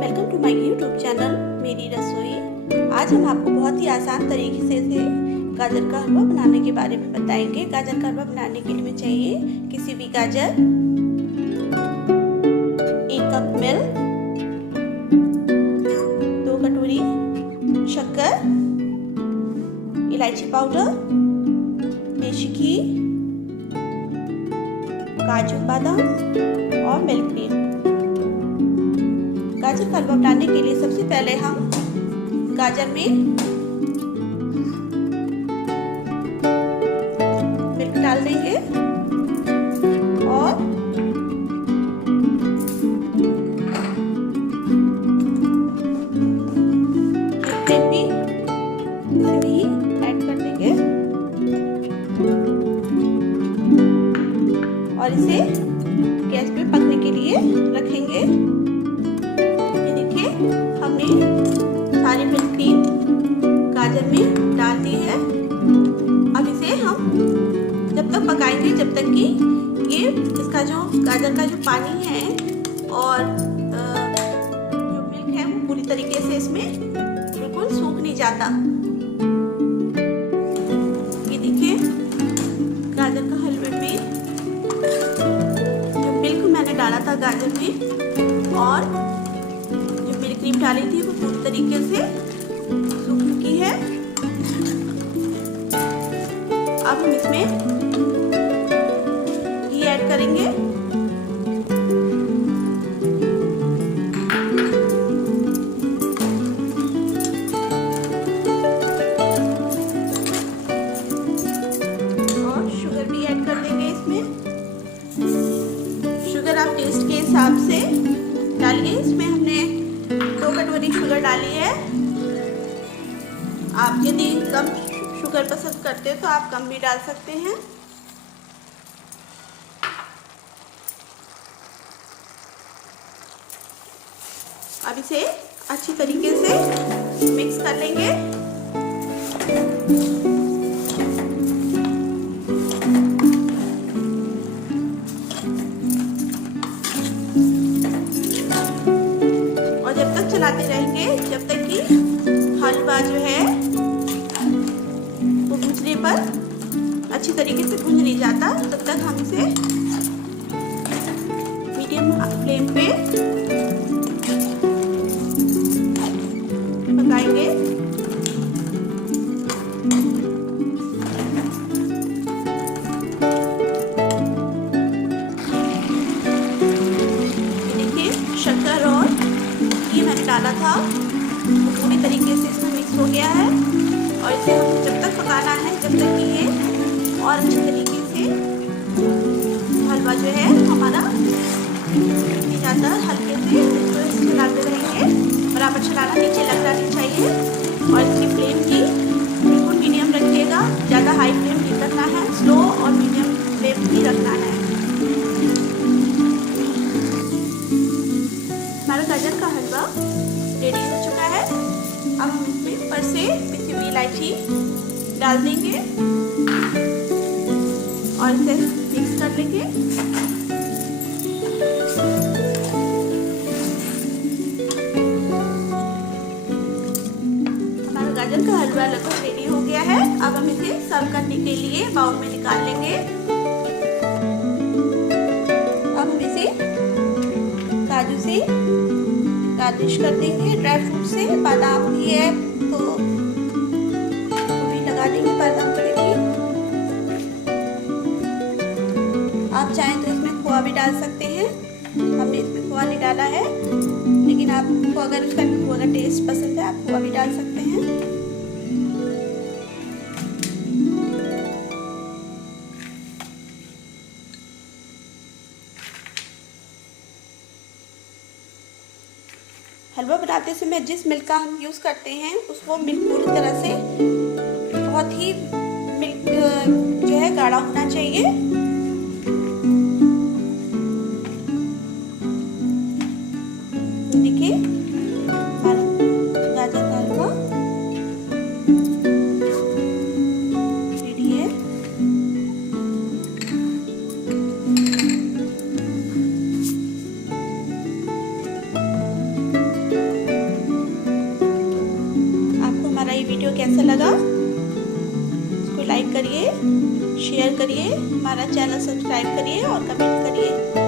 Welcome to my YouTube channel मेरी रसोई। आज हम आपको बहुत ही आसान तरीके से गाजर का हलवा बनाने के बारे में बताएंगे। गाजर का हलवा बनाने के लिए चाहिए किसी भी गाजर, 1 कप मिल्क, 2 कटोरी शक्कर, इलायची पाउडर, देशी घी, काजू बादाम और मिल्क क्रीम। गाजर का हलवा बनाने के लिए सबसे पहले हम गाजर में मिल्क डाल देंगे और भी ऐड कर देंगे और इसे गैस पे पकने के लिए रखेंगे। हमने सारी मिल्क क्रीम गाजर में डाल दी है। अब इसे हम जब तक पकाएंगे जब तक कि ये इसका जो गाजर का जो पानी है और जो मिल्क है वो पूरी तरीके से इसमें बिल्कुल सूख नहीं जाता। ये देखिए गाजर का हलवे में जो मिल्क मैंने डाला था गाजर में और क्रीम डाली थी वो पूरी तरीके से सूख चुकी है। अब हम इसमें घी ऐड करेंगे। और शुगर भी ऐड कर देंगे इसमें। शुगर आप टेस्ट के हिसाब से डालिए। इसमें हमने 2 कटोरी शुगर डाली है। आप यदि कम शुगर पसंद करते हैं तो आप कम भी डाल सकते हैं। अब इसे अच्छी तरीके से मिक्स कर लेंगे। चलाते रहेंगे जब तक कि हलवा जो है वो भुनने पर अच्छी तरीके से भुन नहीं जाता, तब तक हम इसे मीडियम फ्लेम पे पकाएंगे। देखिए शक्कर और मैंने डाला था वो पूरी तरीके से इसमें मिक्स हो गया है और इसे हम जब तक पकाना है जब तक कि ये और अच्छी तरीके से हलवा जो है हमारा नहीं जाता। हल्के से इसको चलाते रहेंगे, बराबर चलाना, नीचे लगना नहीं चाहिए। और इसकी फ्लेम भी बिल्कुल मीडियम रखिएगा, ज़्यादा हाई फ्लेम नहीं करना है, स्लो और मीडियम फ्लेम भी रखना है। हमारा गाजर का हलवा रेडी हो चुका है। अब हम इसमें ऊपर से पिसी हुई इलायची डाल देंगे और इसे मिक्स कर लेंगे। हमारा गाजर का हलवा लगभग रेडी हो गया है। अब हम इसे सर्व करने के लिए बाउल में निकाल लेंगे। अब हम इसे काजू से गार्निश कर देंगे, ड्राई फ्रूट से। बादाम भी है तो भी लगा देंगे बादाम के लिए। आप चाहें तो इसमें खोया भी डाल सकते हैं। हमने इसमें खोया नहीं डाला है, लेकिन आपको अगर उसका खोया का टेस्ट पसंद है आप खोया भी डाल सकते हैं। हलवा बनाते समय जिस मिल्क का हम यूज़ करते हैं उसको मिल्क पूरी तरह से बहुत ही मिल्क जो है गाढ़ा होना चाहिए। देखिए गाजर का हलवा रेडी है। कैसा लगा इसको लाइक करिए, शेयर करिए, हमारा चैनल सब्सक्राइब करिए और कमेंट करिए।